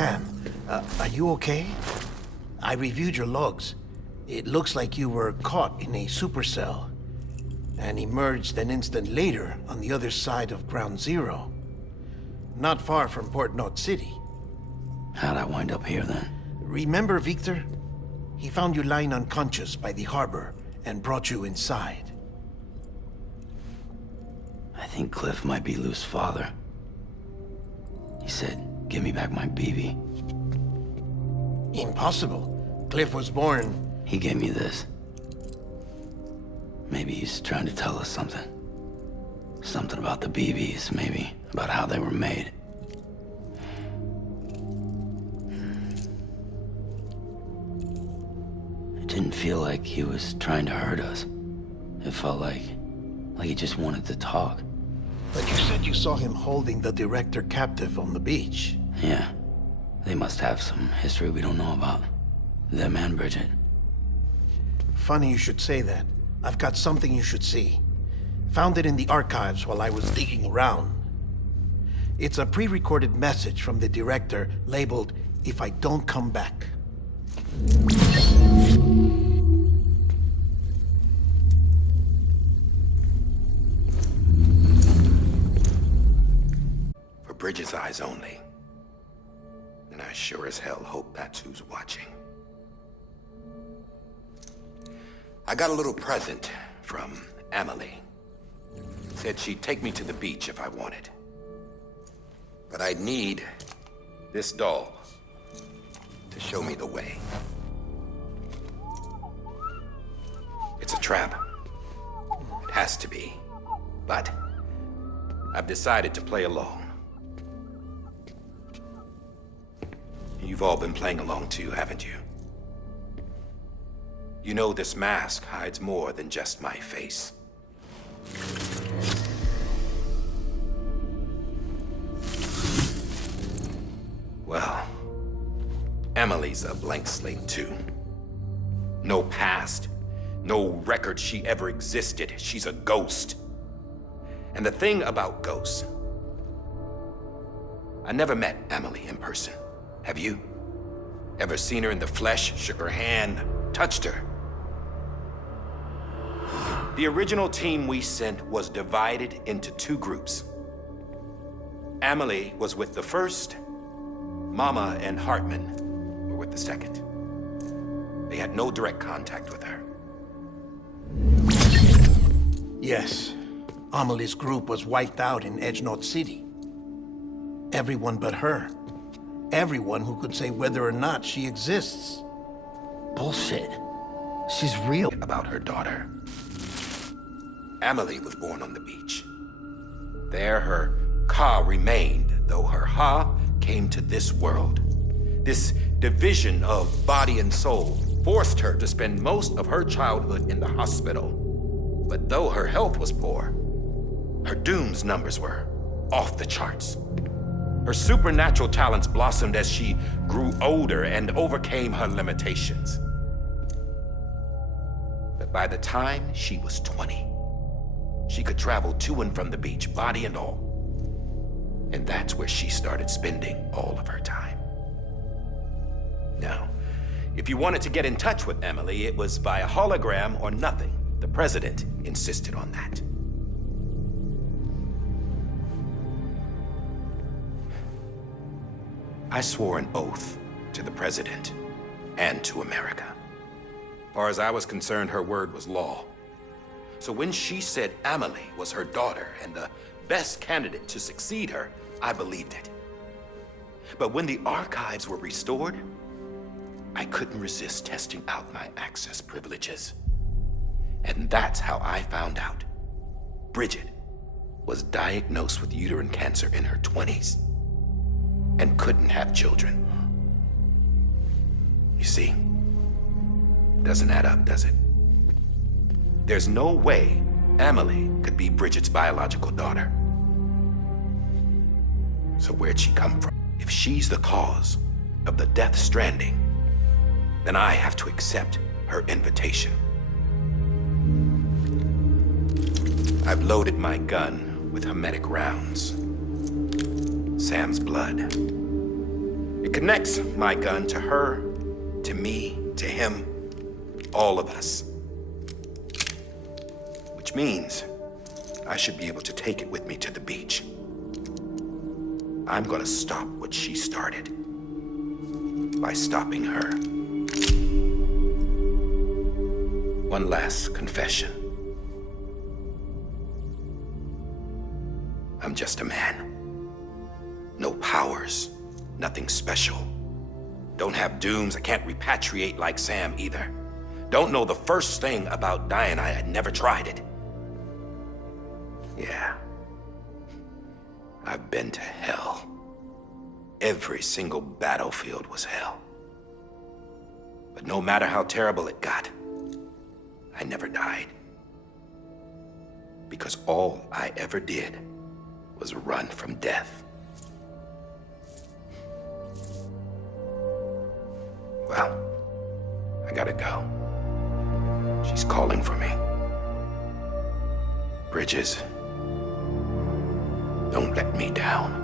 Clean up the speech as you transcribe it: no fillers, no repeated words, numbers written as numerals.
Sam, are you okay? I reviewed your logs. It looks like you were caught in a supercell and emerged an instant later on the other side of Ground Zero. Not far from Port Knot City. How'd I wind up here then? Remember Victor? He found you lying unconscious by the harbor and brought you inside. I think Cliff might be Lou's father. He said, give me back my BB. Impossible. Cliff was born... He gave me this. Maybe he's trying to tell us something. Something about the BBs, maybe. About how they were made. It didn't feel like he was trying to hurt us. It felt like he just wanted to talk. But you said you saw him holding the director captive on the beach. Yeah. They must have some history we don't know about. Them and Bridget. Funny you should say that. I've got something you should see. Found it in the archives while I was digging around. It's a pre-recorded message from the director labeled, "If I don't come back." For Bridget's eyes only. And I sure as hell hope that's who's watching. I got a little present from Emily. Said she'd take me to the beach if I wanted. But I'd need this doll to show me the way. It's a trap. It has to be. But I've decided to play along. You've all been playing along too, haven't you? You know this mask hides more than just my face. Well, Emily's a blank slate too. No past, no record she ever existed. She's a ghost. And the thing about ghosts, I never met Emily in person. Have you? Ever seen her in the flesh, shook her hand, touched her? The original team we sent was divided into two groups. Emily was with the first. Mama and Hartman were with the second. They had no direct contact with her. Yes. Amelie's group was wiped out in Edge Knot City. Everyone but her. Everyone who could say whether or not she exists. Bullshit. She's real. About her daughter. Emily was born on the beach. There her Ka remained, though her Ha came to this world. This division of body and soul forced her to spend most of her childhood in the hospital. But though her health was poor, her Doom's numbers were off the charts. Her supernatural talents blossomed as she grew older and overcame her limitations. But by the time she was 20, she could travel to and from the beach, body and all. And that's where she started spending all of her time. Now, if you wanted to get in touch with Emily, it was via hologram or nothing. The president insisted on that. I swore an oath to the president and to America. As far as I was concerned, her word was law. So when she said Emily was her daughter and the best candidate to succeed her, I believed it. But when the archives were restored, I couldn't resist testing out my access privileges. And that's how I found out Bridget was diagnosed with uterine cancer in her 20s and couldn't have children. You see, doesn't add up, does it? There's no way Emily could be Bridget's biological daughter. So where'd she come from? If she's the cause of the Death Stranding, then I have to accept her invitation. I've loaded my gun with hermetic rounds. Sam's blood. It connects my gun to her, to me, to him, all of us. Which means I should be able to take it with me to the beach. I'm gonna stop what she started by stopping her. One last confession. I'm just a man. No powers, nothing special. Don't have dooms, I can't repatriate like Sam either. Don't know the first thing about dying, I had never tried it. Yeah. I've been to hell. Every single battlefield was hell. But no matter how terrible it got, I never died. Because all I ever did was run from death. Well, I gotta go. She's calling for me. Bridges, don't let me down.